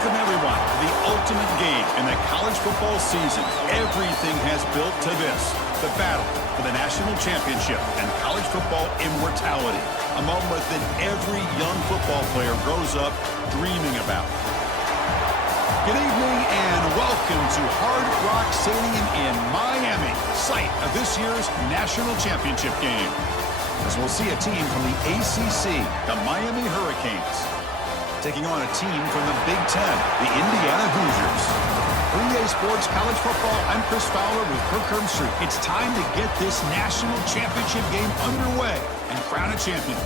Welcome, everyone, to the ultimate game in the college football season. Everything has built to this, the battle for the national championship and college football immortality, a moment that every young football player grows up dreaming about. Good evening and welcome to Hard Rock Stadium in Miami, site of this year's national championship game. As we'll see a team from the ACC, the Miami Hurricanes, taking on a team from the Big Ten, the Indiana Hoosiers. For EA Sports College Football, I'm Chris Fowler with Kirk Herbstreit. It's time to get this national championship game underway and crown a champion.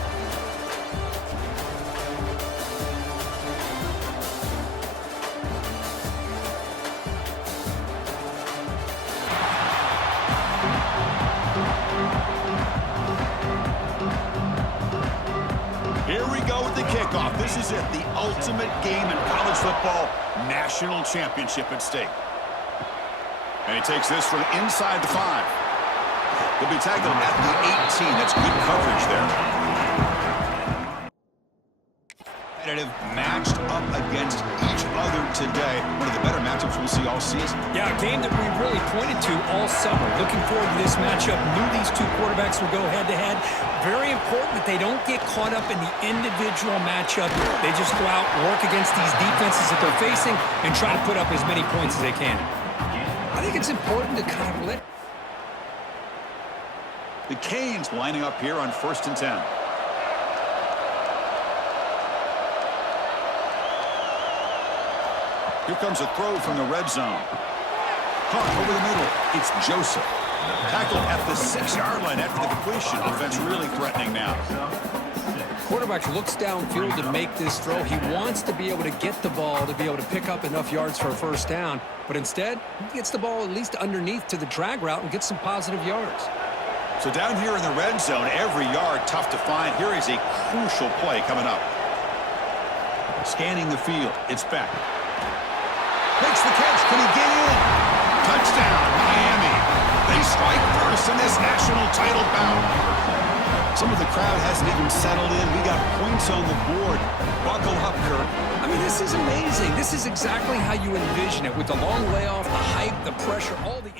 Here we go with the kickoff. This is it, the ultimate game in college football, national championship at stake. And he takes this from inside the 5. He'll be tagged at the 18. That's good coverage there. Competitive, matched up against each other today. One of the better matchups we'll see all season. Yeah, a game that we really pointed to all summer. Looking forward to this matchup. Knew these two quarterbacks would go head-to-head. Very important that they don't get caught up in the individual matchup. They just go out, work against these defenses that they're facing, and try to put up as many points as they can. I think it's important to kind of let... The Canes lining up here on 1st and 10. Here comes a throw from the red zone. Hunt over the middle. It's Joseph. Tackled at the 6-yard line after the completion. Offense really threatening now. Quarterback looks downfield to make this throw. He wants to be able to get the ball to be able to pick up enough yards for a first down. But instead, he gets the ball at least underneath to the drag route and gets some positive yards. So down here in the red zone, every yard tough to find. Here is a crucial play coming up. Scanning the field. It's back. Makes the catch. Can he get in? Touchdown, Miami. They strike first in this national title bout. Some of the crowd hasn't even settled in. We got points on the board. Buckle up, Kirk. I mean, this is amazing. This is exactly how you envision it, with the long layoff, the hype, the pressure, all the...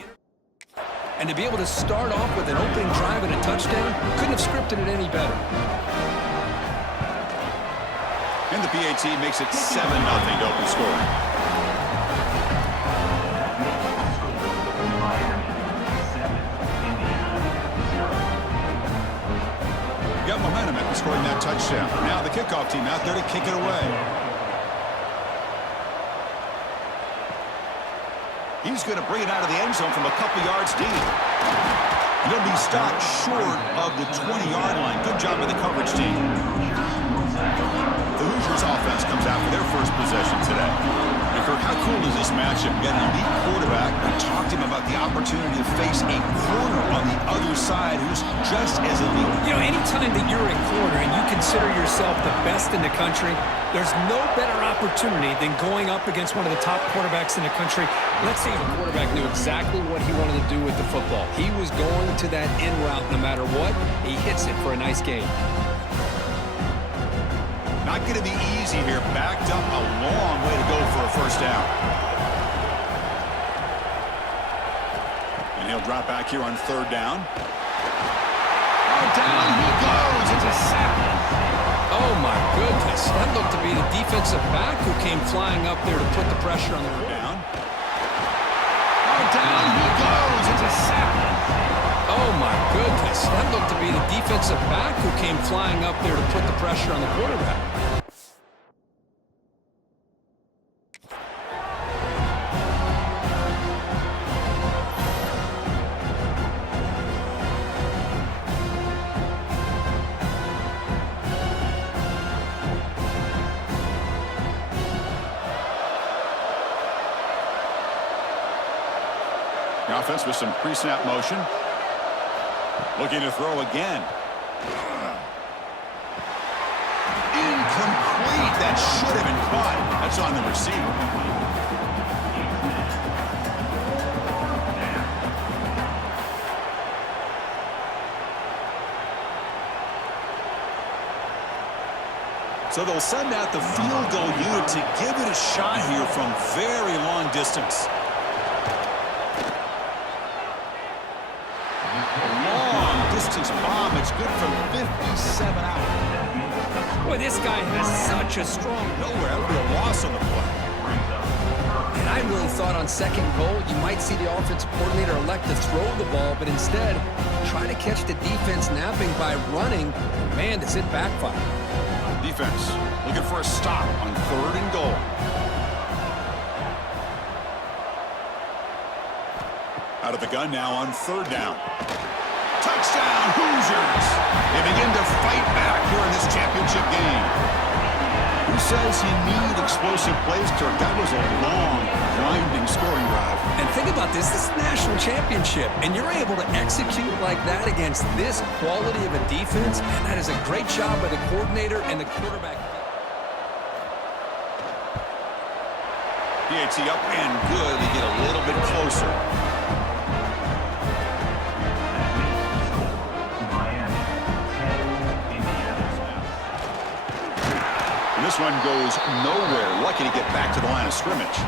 And to be able to start off with an opening drive and a touchdown, couldn't have scripted it any better. And the PAT makes it 7-0 to open scoring. Got momentum after scoring that touchdown. Now the kickoff team out there to kick it away. He's going to bring it out of the end zone from a couple yards deep. He'll be stopped short of the 20-yard line. Good job by the coverage team. The Hoosiers offense comes out for their first possession today. And Kirk, how cool is this matchup? You got an elite quarterback. We talked to him about the opportunity to face a corner on the other side who's just as elite. You know, anytime that you're a corner and you consider yourself the best in the country, there's no better opportunity than going up against one of the top quarterbacks in the country. Let's say the quarterback knew exactly what he wanted to do with the football. He was going to that in route no matter what. He hits it for a nice gain. Not going to be easy here. Backed up a long way to go for a first down. And he'll drop back here on 3rd down. Oh, down he goes. It's a sack. Oh, my goodness. That looked to be the defensive back who came flying up there to put the pressure on the down. Oh, down he goes. It's a sack. Oh, my goodness. That looked to be the defensive back who came flying up there to put the pressure on the quarterback. The offense with some pre-snap motion. Looking to throw again. Incomplete. That should have been caught. That's on the receiver. So they'll send out the field goal unit to give it a shot here from very long distance. Long distance bomb. It's good from 57 out. Boy, this guy has such a strong... Nowhere. That would be a loss on the play. And I really thought on second goal, you might see the offensive coordinator elect to throw the ball, but instead try to catch the defense napping by running. Man, does it backfire. Defense looking for a stop on 3rd and goal. Out of the gun now on 3rd down. Touchdown, Hoosiers! They begin to fight back here in this championship game. Who says you need explosive plays, Kirk? That was a long, winding scoring drive. And think about this. This is the national championship, and you're able to execute like that against this quality of a defense, and that is a great job by the coordinator and the quarterback. PAT up and good. They get a little bit closer. This one goes nowhere. Lucky to get back to the line of scrimmage.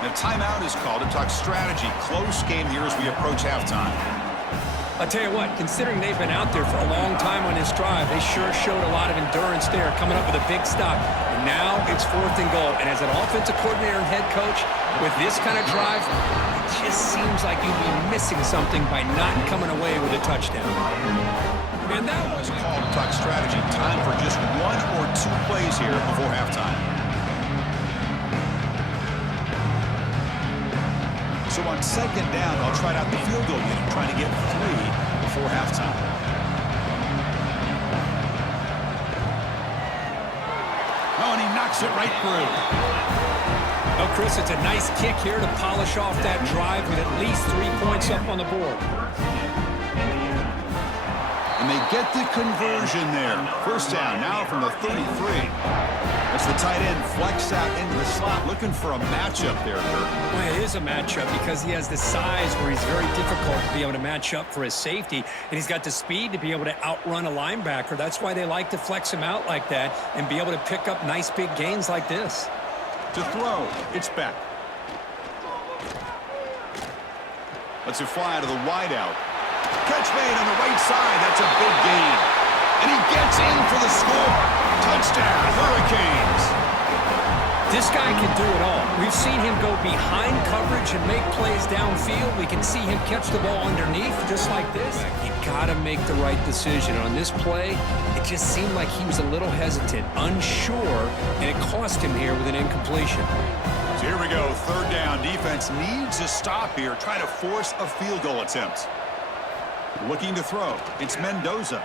And a timeout is called to talk strategy. Close game here as we approach halftime. I'll tell you what, considering they've been out there for a long time on this drive, they sure showed a lot of endurance there, coming up with a big stop. And now it's 4th and goal. And as an offensive coordinator and head coach, with this kind of drive, it just seems like you'd be missing something by not coming away with a touchdown. And that was called to talk strategy. Time for just 1 or 2 plays here before halftime. So on 2nd down, I'll try out the field goal unit, trying to get 3 before halftime. Oh, and he knocks it right through. Well, Chris, it's a nice kick here to polish off that drive with at least 3 points up on the board. And they get the conversion there. 1st down now from the 33. That's the tight end flex out into the slot, looking for a matchup there, Kirk. Well, it is a matchup because he has the size where he's very difficult to be able to match up for his safety, and he's got the speed to be able to outrun a linebacker. That's why they like to flex him out like that and be able to pick up nice big gains like this. To throw, it's back. Let's it fly to the wideout. Catch made on the right side. That's a big gain. And he gets in for the score. Touchdown, Hurricanes. This guy can do it all. We've seen him go behind coverage and make plays downfield. We can see him catch the ball underneath just like this. You got to make the right decision. On this play, it just seemed like he was a little hesitant, unsure, and it cost him here with an incompletion. So here we go, 3rd down. Defense needs a stop here. Try to force a field goal attempt. Looking to throw. It's Mendoza.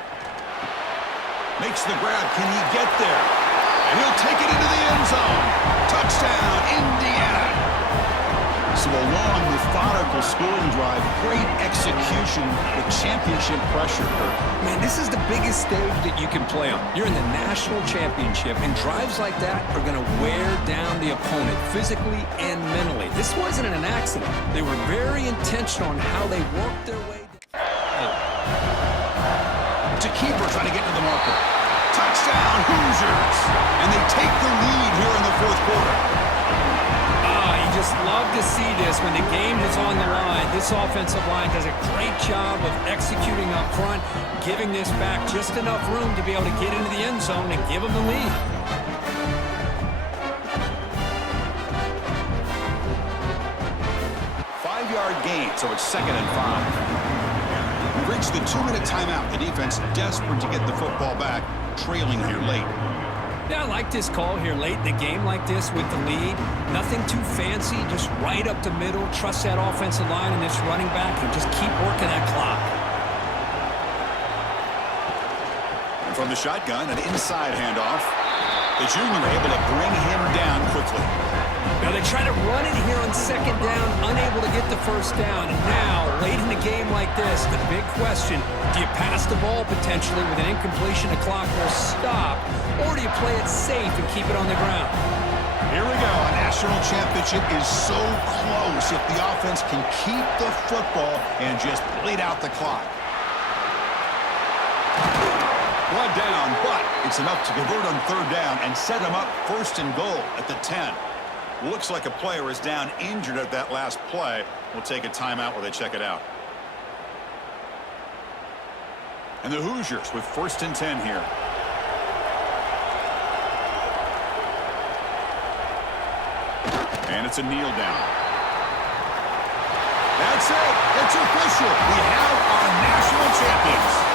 Makes the grab. Can he get there? And he'll take it into the end zone. Touchdown, Indiana. So a long, methodical scoring drive. Great execution with championship pressure. Man, this is the biggest stage that you can play on. You're in the national championship, and drives like that are going to wear down the opponent physically and mentally. This wasn't an accident. They were very intentional on how they worked their way. To keeper trying to get to the marker. Touchdown, Hoosiers. And they take the lead here in the 4th quarter. You just love to see this when the game is on the line. This offensive line does a great job of executing up front, giving this back just enough room to be able to get into the end zone and give them the lead. Five-yard gain, so it's 2nd and 5. We've reached the 2-minute timeout. The defense desperate to get the football back, trailing here late. Yeah, I like this call here late in the game like this with the lead. Nothing too fancy, just right up the middle. Trust that offensive line and this running back and just keep working that clock. And from the shotgun, an inside handoff. The junior able to bring him down quickly. Now they try to run it here on 2nd down, unable to get the 1st down. And now, late in the game like this, the big question, do you pass the ball potentially with an incompletion? The clock will stop. Or do you play it safe and keep it on the ground? Here we go. A national championship is so close if the offense can keep the football and just bleed out the clock. One down, but it's enough to convert on third down and set them up first and goal at the 10. Looks like a player is down injured at that last play. We'll take a timeout while they check it out. And the Hoosiers with first and 10 here. And it's a kneel down. That's it. It's official. We have our national champions.